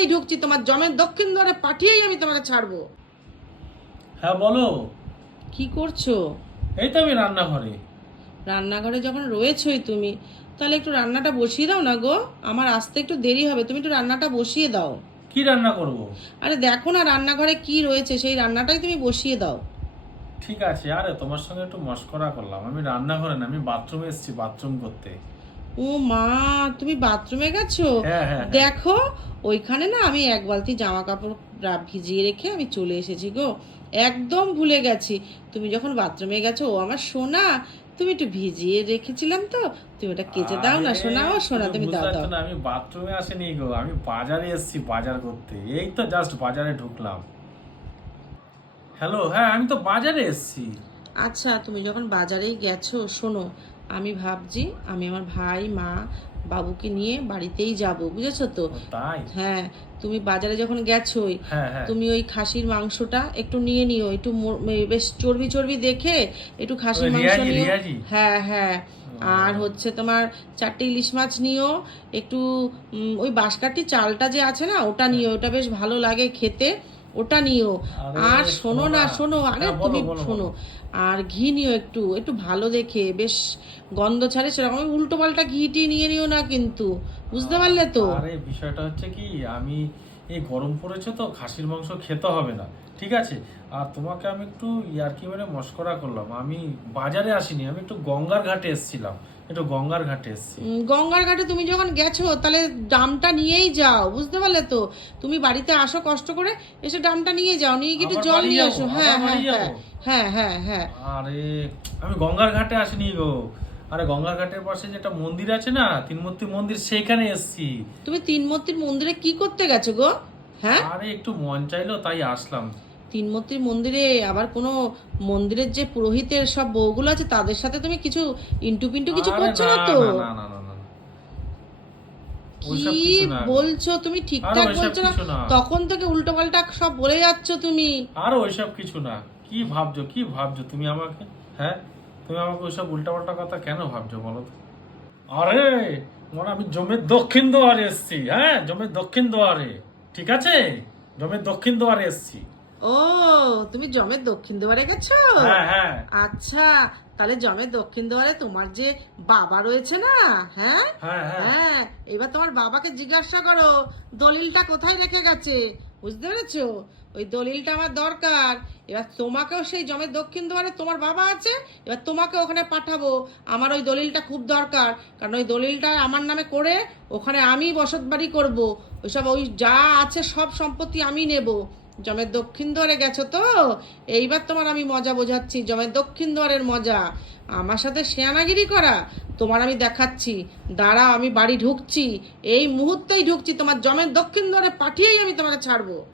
মুহূর্তেই ঢুকছি তোমার জমের দক্ষিণ দ্বারে পাঠিয়েই আমি তোমাকে ছাড়বো। হ্যাঁ বলো। কি করছ? এই তো আমি রান্নাঘরে। রান্নাঘরে যখন রয়েছই তুমি তাহলে একটু রান্নাটা বসিয়ে দাও না গো? আমার আসতে একটু দেরি হবে তুমি একটু রান্নাটা বসিয়ে দাও। কি রান্না করব? আরে দেখো না রান্নাঘরে কি রয়েছে সেই রান্নাটাই তুমি বসিয়ে দাও। ঠিক আছে আরে তোমার সঙ্গে একটু মস্করা করলাম। আমি রান্নাঘরে না আমি বাথরুমে এসেছি বাথরুম করতে। ও মা তুমি বাথরুমে গেছো? হ্যাঁ হ্যাঁ দেখো ওইখানে না আমি এক বালতি জামা কাপড় ভিজিয়ে রেখে আমি চলে এসেছি গো। একদম ভুলে গেছি। তুমি যখন বাথরুমে গেছো ও আমার সোনা। তুমি একটু ভিজিয়ে রেখেছিলাম তো। তুমি ওটা কেচে দাও না সোনা ও সোনা তুমি দাও দাও। না, আমি বাথরুমে আসিনি গো আমি বাজারে এসেছি বাজার করতে। এই তো জাস্ট বাজারে ঢুকলাম। হ্যালো হ্যাঁ আমি তো বাজারে এসেছি। আচ্ছা তুমি যখন বাজারেই গেছো শোনো আমি ভাবছি আমি আমার ভাই মা বাবুকে নিয়ে বাড়িতেই যাব বুঝেছ তো? হ্যাঁ তুমি বাজারে যখন গেছোই হ্যাঁ হ্যাঁ। তুমি ওই খাসির মাংসটা একটু নিয়ে নিও একটু বেশ চর্বি চর্বি দেখে একটু খাসির মাংস নিও। হ্যাঁ হ্যাঁ। আর হচ্ছে তোমার চারটে ইলিশ মাছ নিও একটু ওই বাঁশকাঠি চালটা যে আছে না ওটা নিও ওটা বেশ ভালো লাগে খেতে। ওটা নিও। আর শোনো না শোনো আরে হ্যাঁ, তুমি শোনো। আর ঘি নিও একটু একটু ভালো দেখে। বেশ গন্ধ ছাড়ে সেরকম। উল্টো পাল্টা ঘিটি নিয়ে নিও না কিন্তু বুঝতে পারলে তো? আরে বিষয়টা হচ্ছে কি আমি এই গরম পড়েছে তো খাসির মাংস খেতে হবে না ঠিক আছে? আর তোমাকে আমি একটু ইয়ার্কি মেরে মস্করা করলাম। আমি বাজারে আসিনি আমি একটু গঙ্গার ঘাটে এসেছিলাম। একটু গঙ্গার ঘাটে এসেছি। গঙ্গার ঘাটে তুমি যখন গেছো তাহলে ডামটা নিয়েই যাও বুঝতে পারলে তো? তুমি বাড়িতে আসো কষ্ট করে এসে ডামটা নিয়ে যাও নিয়ে গিয়ে জল নিয়ে আসো। হ্যাঁ হ্যাঁ হ্যাঁ হ্যাঁ হ্যাঁ। আরে আমি গঙ্গার ঘাটে আসিনি গো। আরে গঙ্গার ঘাটের পাশে যেটা মন্দির আছে না তিনমূর্তি মন্দির সেখানে এসেছি। তুমি তিনমূর্তির মন্দিরে কি করতে গেছো গো? হ্যাঁ? আরে একটু মন চাইলো তাই আসলাম। তিনমূর্তির মন্দিরে আবার কোনো মন্দিরের যে পুরোহিতের সব বউগুলো আছে তাদের সাথে তুমি কিছু ইন্টু পিন্টু কিছু করছ না তো? কি। বলছো? তুমি ঠিকঠাক বলছো না? তখন থেকে উল্টো পাল্টা সব বলে যাচ্ছ তুমি? আর ওইসব কিছু না। কি ভাবছ কি ভাবছ? তুমি আমাকে হ্যাঁ? তুমি আমাকে ওইসব উল্টাপাল্টা কথা কেন ভাবছ বলো তো? আরে মানে আমি জমির দক্ষিণ দুয়ারে এসেছি হ্যাঁ? জমির দক্ষিণ দুয়ারে ঠিক আছে? জমির দক্ষিণ দুয়ারে এসেছি। ও তুমি জমের দক্ষিণ দুয়ারে গেছো? হ্যাঁ হ্যাঁ। আচ্ছা তাহলে জমের দক্ষিণ দুয়ারে তোমার যে বাবা রয়েছে না হ্যাঁ? হ্যাঁ হ্যাঁ। হ্যাঁ এবার তোমার বাবাকে জিজ্ঞাসা করো দলিলটা কোথায় রেখে গেছে? বুঝতে পেরেছ? ওই দলিলটা আমার দরকার। এবার তোমাকেও সেই জমের দক্ষিণ দুয়ারে তোমার বাবা আছে এবার তোমাকে ওখানে পাঠাবো। আমার ওই দলিলটা খুব দরকার কারণ ওই দলিলটা আমার নামে করে ওখানে আমি বসত বাড়ি করব। ওইসব ওই যা আছে সব সম্পত্তি আমি নেব। জমের দক্ষিণ দুয়ারে গেছো তো? এইবার তোমার আমি মজা বোঝাচ্ছি, জমের দক্ষিণ দুয়ারের মজা। আমার সাথে শেয়ানাগিরি করা, তোমার আমি দেখাচ্ছি। দাঁড়াও, আমি বাড়ি ঢুকছি। এই মুহূর্তেই ঢুকছি, তোমার জমের দক্ষিণ দুয়ারে পাঠিয়েই আমি তোমাকে ছাড়বো।